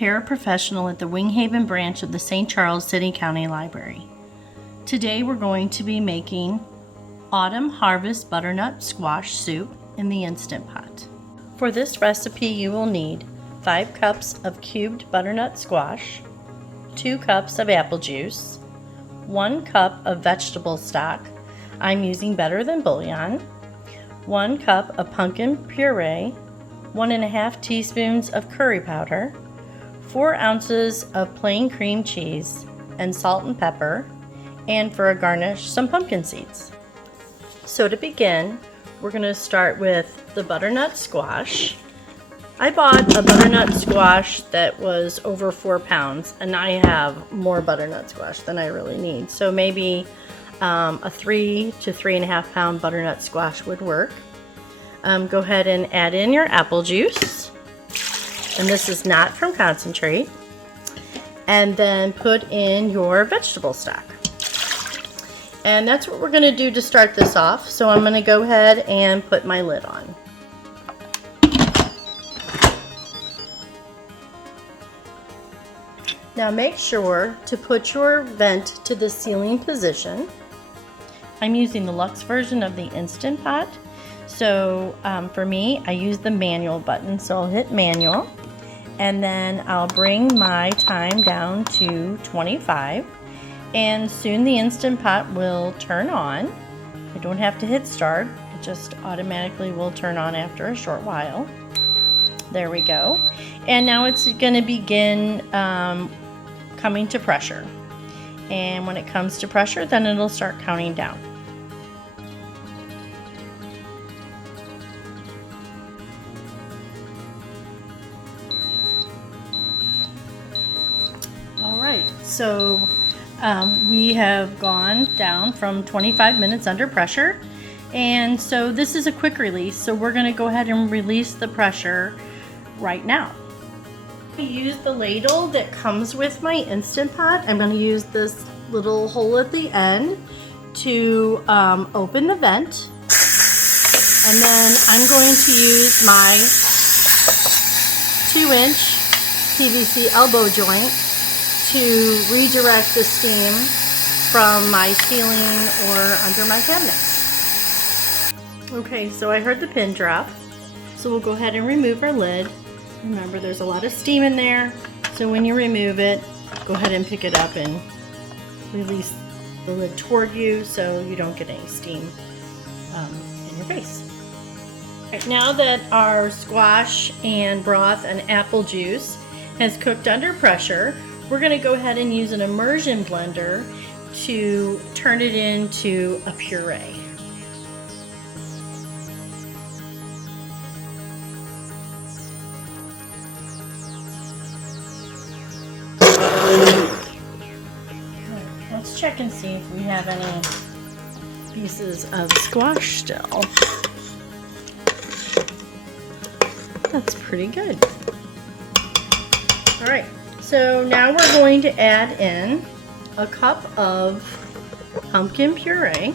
paraprofessional at the Winghaven branch of the St. Charles City County Library. Today we're going to be making autumn harvest butternut squash soup in the Instant Pot. For this recipe you will need 5 cups of cubed butternut squash, 2 cups of apple juice, 1 cup of vegetable stock, I'm using Better Than Bouillon, 1 cup of pumpkin puree, 1½ teaspoons of curry powder, 4 ounces of plain cream cheese, and salt and pepper, and for a garnish, some pumpkin seeds. So to begin, we're going to start with the butternut squash. I bought a butternut squash that was over 4 pounds, and I have more butternut squash than I really need. So maybe a 3 to 3½ pound butternut squash would work. Go ahead and add in your apple juice. And this is not from concentrate. And then put in your vegetable stock. And that's what we're going to do to start this off. So I'm going to go ahead and put my lid on. Now make sure to put your vent to the ceiling position. I'm using the Luxe version of the Instant Pot. So for me, I use the manual button. So I'll hit manual. And then I'll bring my time down to 25, and soon the Instant Pot will turn on. I don't have to hit start, it just automatically will turn on after a short while. There we go. And now it's going to begin coming to pressure. And when it comes to pressure, then it'll start counting down. Alright, so we have gone down from 25 minutes under pressure, and so this is a quick release, so we're going to go ahead and release the pressure right now. I use the ladle that comes with my Instant Pot. I'm going to use this little hole at the end to open the vent, and then I'm going to use my 2-inch PVC elbow joint to redirect the steam from my ceiling or under my cabinet. Okay, so I heard the pin drop, so we'll go ahead and remove our lid. Remember, there's a lot of steam in there, so when you remove it, go ahead and pick it up and release the lid toward you so you don't get any steam in your face. Right, now that our squash and broth and apple juice has cooked under pressure, we're going to go ahead and use an immersion blender to turn it into a puree. Let's check and see if we have any pieces of squash still. That's pretty good. All right. So now we're going to add in a cup of pumpkin puree,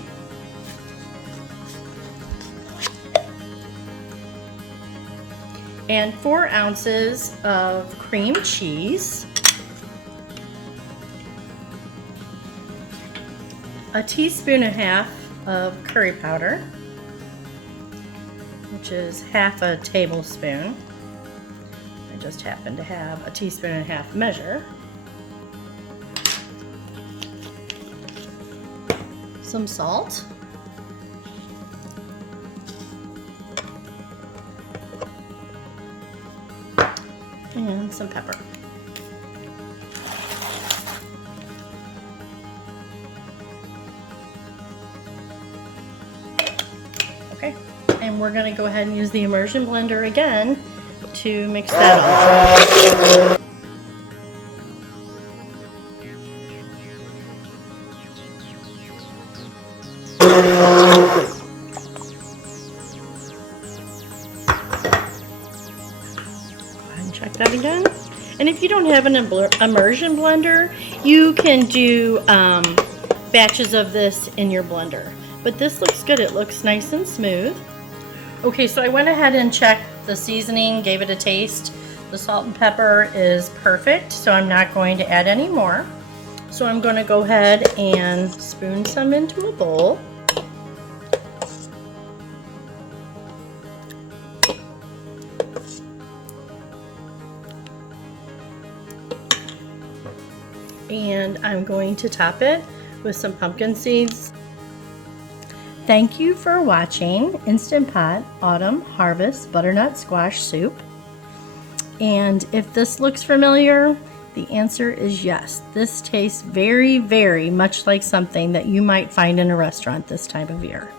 and 4 ounces of cream cheese, a teaspoon and a half of curry powder, which is half a tablespoon. I just happen to have a teaspoon and a half measure. Some salt. And some pepper. Okay, and we're going to go ahead and use the immersion blender again to mix that all. Check that again. And if you don't have an immersion blender, you can do batches of this in your blender. But this looks good. It looks nice and smooth. Okay, so I went ahead and checked the seasoning, gave it a taste. The salt and pepper is perfect, so I'm not going to add any more. So I'm going to go ahead and spoon some into a bowl. And I'm going to top it with some pumpkin seeds. Thank you for watching Instant Pot Autumn Harvest Butternut Squash Soup. And if this looks familiar, the answer is yes. This tastes very, very much like something that you might find in a restaurant this time of year.